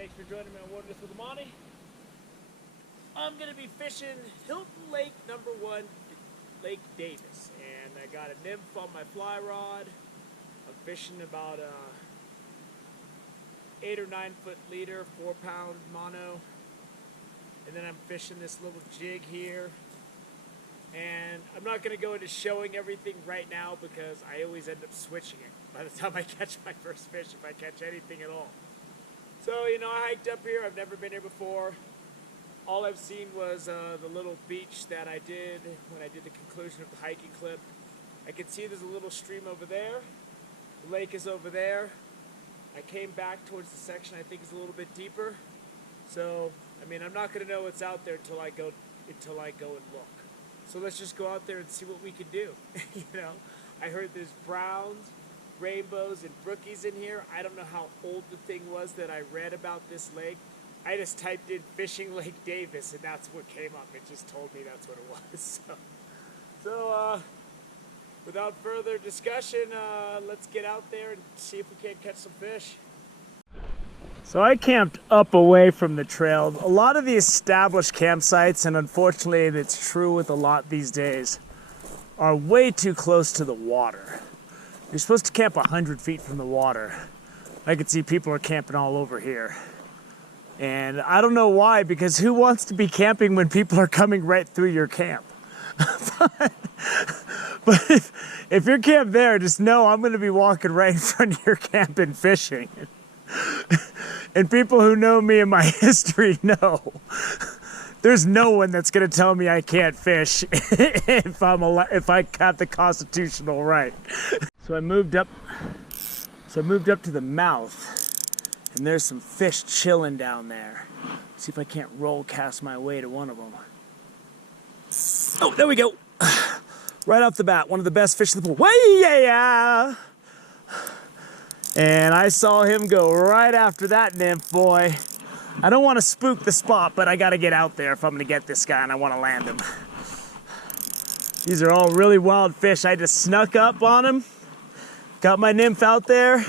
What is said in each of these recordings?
Thanks for joining me on Wilderness with Amani. I'm going to be fishing Hilton Lake #1, Lake Davis. And I got a nymph on my fly rod. I'm fishing about a 8 or 9 foot leader, 4-pound mono. And then I'm fishing this little jig here. And I'm not going to go into showing everything right now because I always end up switching it by the time I catch my first fish, if I catch anything at all. So, you know, I hiked up here. I've never been here before. All I've seen was the little beach that I did when I did the conclusion of the hiking clip. I can see there's a little stream over there. The lake is over there. I came back towards the section I think is a little bit deeper. So, I mean, I'm not going to know what's out there until I go and look. So let's just go out there and see what we can do. You know, I heard there's browns, rainbows, and brookies in here. I don't know how old the thing was that I read about this lake. I just typed in fishing Lake Davis and that's what came up. It just told me that's what it was. So without further discussion, let's get out there and see if we can't catch some fish. So I camped up away from the trail. A lot of the established campsites, and unfortunately it's true with a lot these days, are way too close to the water. You're supposed to camp 100 feet from the water. I can see people are camping all over here. And I don't know why, because who wants to be camping when people are coming right through your camp? but if you're camped there, just know I'm going to be walking right in front of your camp and fishing. And people who know me and my history know there's no one that's going to tell me I can't fish if I have the constitutional right. So I moved up to the mouth, and there's some fish chilling down there. Let's see if I can't roll cast my way to one of them. Oh, there we go. Right off the bat, one of the best fish of the pool. Way yeah! And I saw him go right after that nymph, boy. I don't want to spook the spot, but I got to get out there if I'm going to get this guy and I want to land him. These are all really wild fish. I just snuck up on him, got my nymph out there,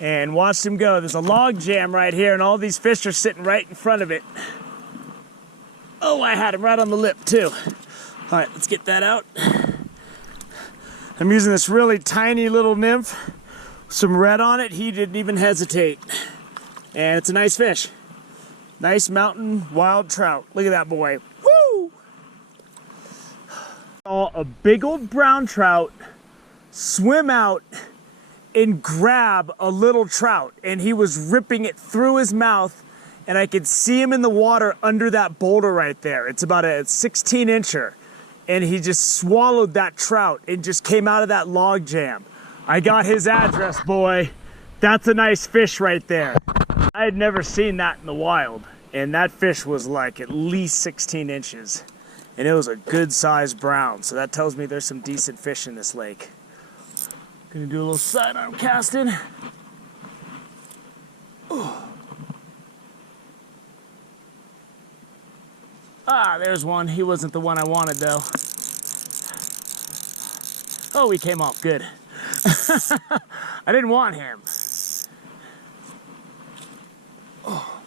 and watched him go. There's a log jam right here, and all these fish are sitting right in front of it. Oh, I had him right on the lip, too. All right, let's get that out. I'm using this really tiny little nymph, some red on it. He didn't even hesitate. And it's a nice fish. Nice mountain wild trout. Look at that boy. Woo! Saw a big old brown trout swim out and grab a little trout. And he was ripping it through his mouth. And I could see him in the water under that boulder right there. It's about a 16-incher. And he just swallowed that trout and just came out of that log jam. I got his address, boy. That's a nice fish right there. I had never seen that in the wild. And that fish was like at least 16 inches. And it was a good sized brown. So that tells me there's some decent fish in this lake. Gonna do a little sidearm casting. Oh. Ah, there's one. He wasn't the one I wanted, though. Oh, he came off good. I didn't want him. Oh.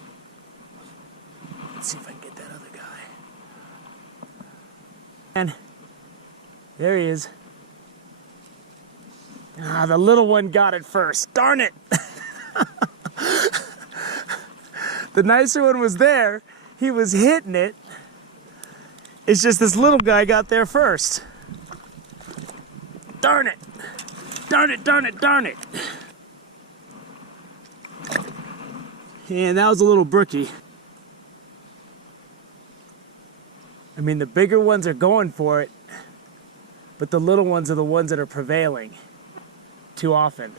Let's see if I can get that other guy. And there he is. Ah, the little one got it first. Darn it! The nicer one was there. He was hitting it. It's just this little guy got there first. Darn it. Darn it, darn it, darn it. And that was a little brookie. I mean, the bigger ones are going for it, but the little ones are the ones that are prevailing too often.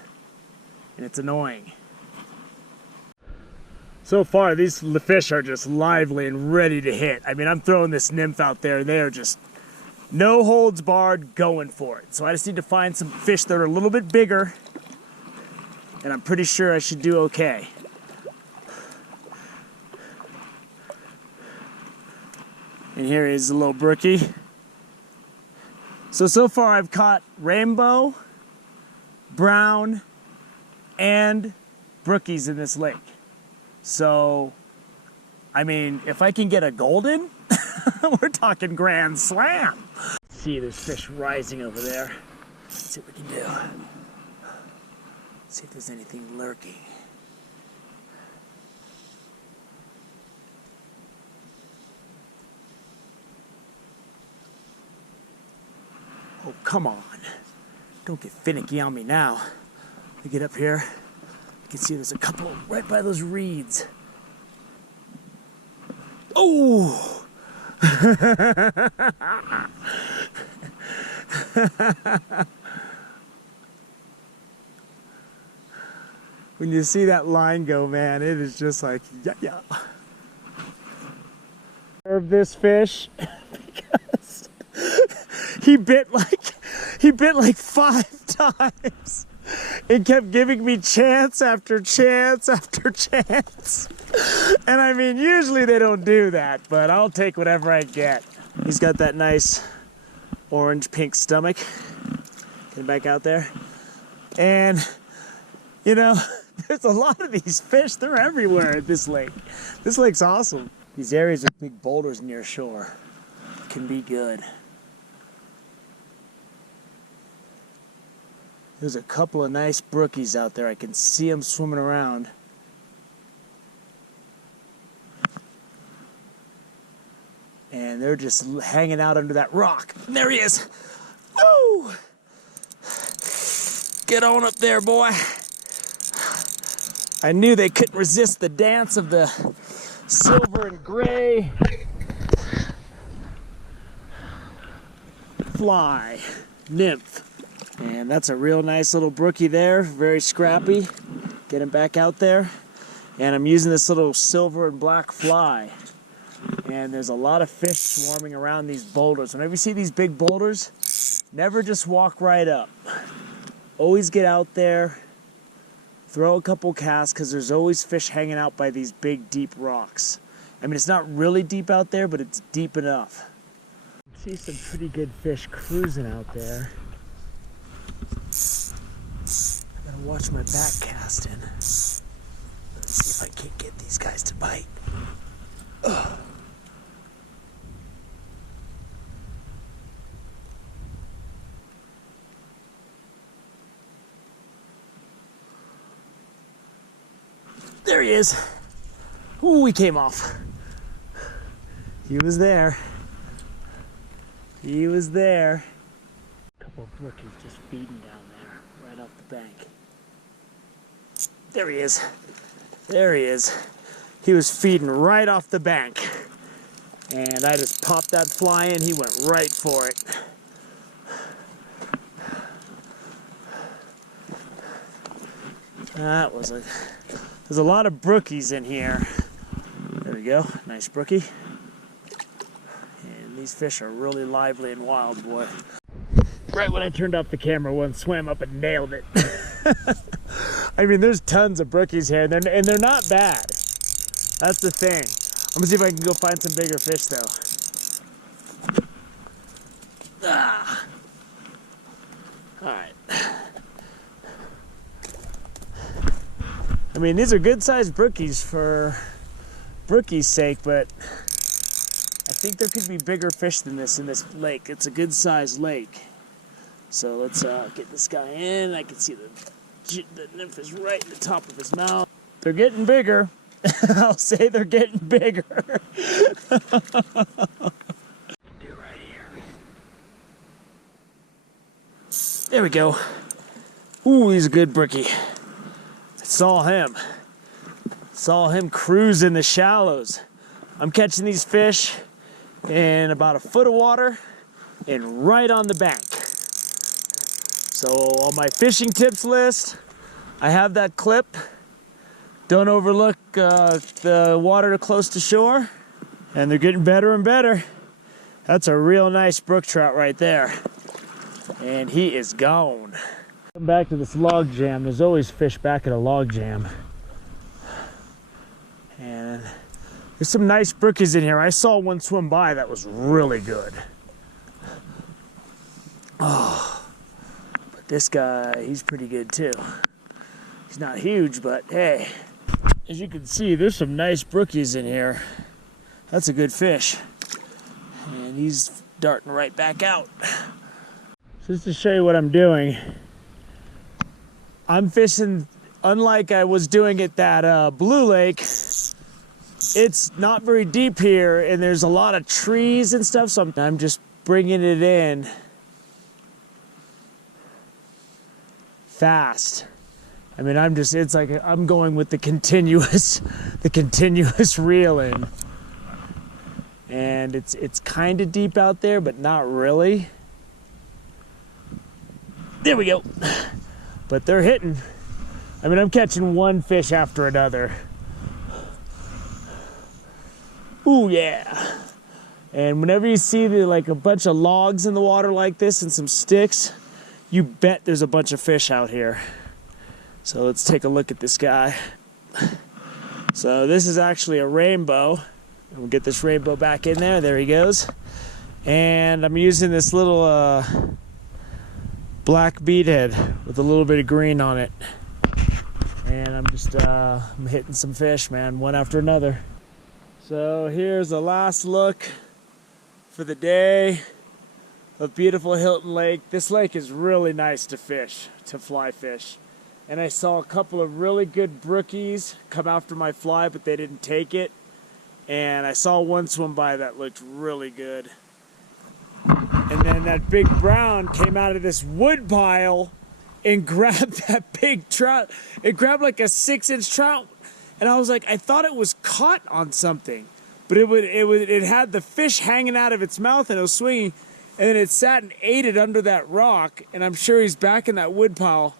And it's annoying. So far, these fish are just lively and ready to hit. I mean, I'm throwing this nymph out there. They're just no holds barred going for it. So I just need to find some fish that are a little bit bigger. And I'm pretty sure I should do okay. And here is a little brookie. So far I've caught rainbow, brown, and brookies in this lake. So, I mean, if I can get a golden, we're talking grand slam. See, there's fish rising over there. Let's see what we can do. See if there's anything lurking. Oh, come on. Don't get finicky on me now. I get up here. You can see there's a couple right by those reeds. Oh! When you see that line go, man, it is just like, yeah. Serve this fish because he bit like 5 times. It kept giving me chance after chance after chance. And I mean, usually they don't do that, but I'll take whatever I get. He's got that nice orange-pink stomach. Get him back out there. And, you know, there's a lot of these fish. They're everywhere at this lake. This lake's awesome. These areas with big boulders near shore can be good. There's a couple of nice brookies out there. I can see them swimming around. And they're just hanging out under that rock. And there he is. Woo! Get on up there, boy. I knew they couldn't resist the dance of the silver and gray fly nymph. And that's a real nice little brookie there, very scrappy. Get him back out there. And I'm using this little silver and black fly. And there's a lot of fish swarming around these boulders. Whenever you see these big boulders, never just walk right up. Always get out there, throw a couple casts, because there's always fish hanging out by these big, deep rocks. I mean, it's not really deep out there, but it's deep enough. See some pretty good fish cruising out there. I gotta watch my back casting. Let's see if I can't get these guys to bite. Ugh. There he is. Ooh, he came off. He was there. He was there. A couple of brookies just feeding down there, right off the bank. There he is. There he is. He was feeding right off the bank. And I just popped that fly in. He went right for it. That was a... There's a lot of brookies in here. There we go. Nice brookie. And these fish are really lively and wild, boy. Right when I turned off the camera, one swam up and nailed it. I mean, there's tons of brookies here, and they're not bad. That's the thing. I'm gonna see if I can go find some bigger fish, though. Ah. All right. I mean, these are good-sized brookies for brookie's sake, but I think there could be bigger fish than this in this lake. It's a good-sized lake. So let's get this guy in. I can see the nymph is right at the top of his mouth. They're getting bigger. I'll say they're getting bigger. Do right here. There we go. Ooh, he's a good brookie. Saw him cruising the shallows. I'm catching these fish in about a foot of water and right on the bank. So on my fishing tips list, I have that clip. Don't overlook the water close to shore. And they're getting better and better. That's a real nice brook trout right there. And he is gone. Come back to this log jam. There's always fish back at a log jam. And there's some nice brookies in here. I saw one swim by that was really good. Oh, but this guy, he's pretty good too. He's not huge, but hey. As you can see, there's some nice brookies in here. That's a good fish. And he's darting right back out. So just to show you what I'm doing, I'm fishing unlike I was doing at that Blue Lake. It's not very deep here, and there's a lot of trees and stuff, so I'm just bringing it in fast. I mean, it's like I'm going with the continuous reel in. And it's kind of deep out there, but not really. There we go. But they're hitting. I mean, I'm catching one fish after another. Ooh, yeah. And whenever you see like a bunch of logs in the water like this and some sticks, you bet there's a bunch of fish out here. So let's take a look at this guy. So this is actually a rainbow. We'll get this rainbow back in there. There he goes. And I'm using this little black beadhead with a little bit of green on it. And I'm just I'm hitting some fish, man, one after another. So here's the last look for the day of beautiful Hilton Lake. This lake is really nice to fish, to fly fish. And I saw a couple of really good brookies come after my fly, but they didn't take it. And I saw one swim by that looked really good. And then that big brown came out of this wood pile and grabbed that big trout. It grabbed like a 6-inch trout. And I was like, I thought it was caught on something. But it had the fish hanging out of its mouth and it was swinging. And then it sat and ate it under that rock. And I'm sure he's back in that wood pile.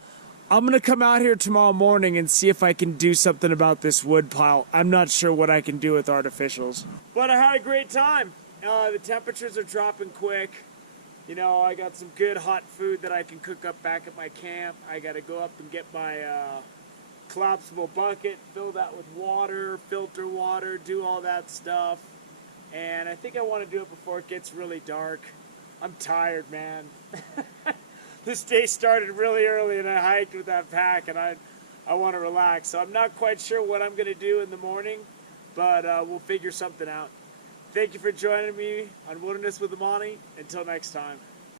I'm going to come out here tomorrow morning and see if I can do something about this wood pile. I'm not sure what I can do with artificials. But I had a great time. The temperatures are dropping quick. You know, I got some good hot food that I can cook up back at my camp. I got to go up and get my collapsible bucket, fill that with water, filter water, do all that stuff. And I think I want to do it before it gets really dark. I'm tired, man. This day started really early and I hiked with that pack and I want to relax. So I'm not quite sure what I'm going to do in the morning, but we'll figure something out. Thank you for joining me on Wilderness with Amani. Until next time.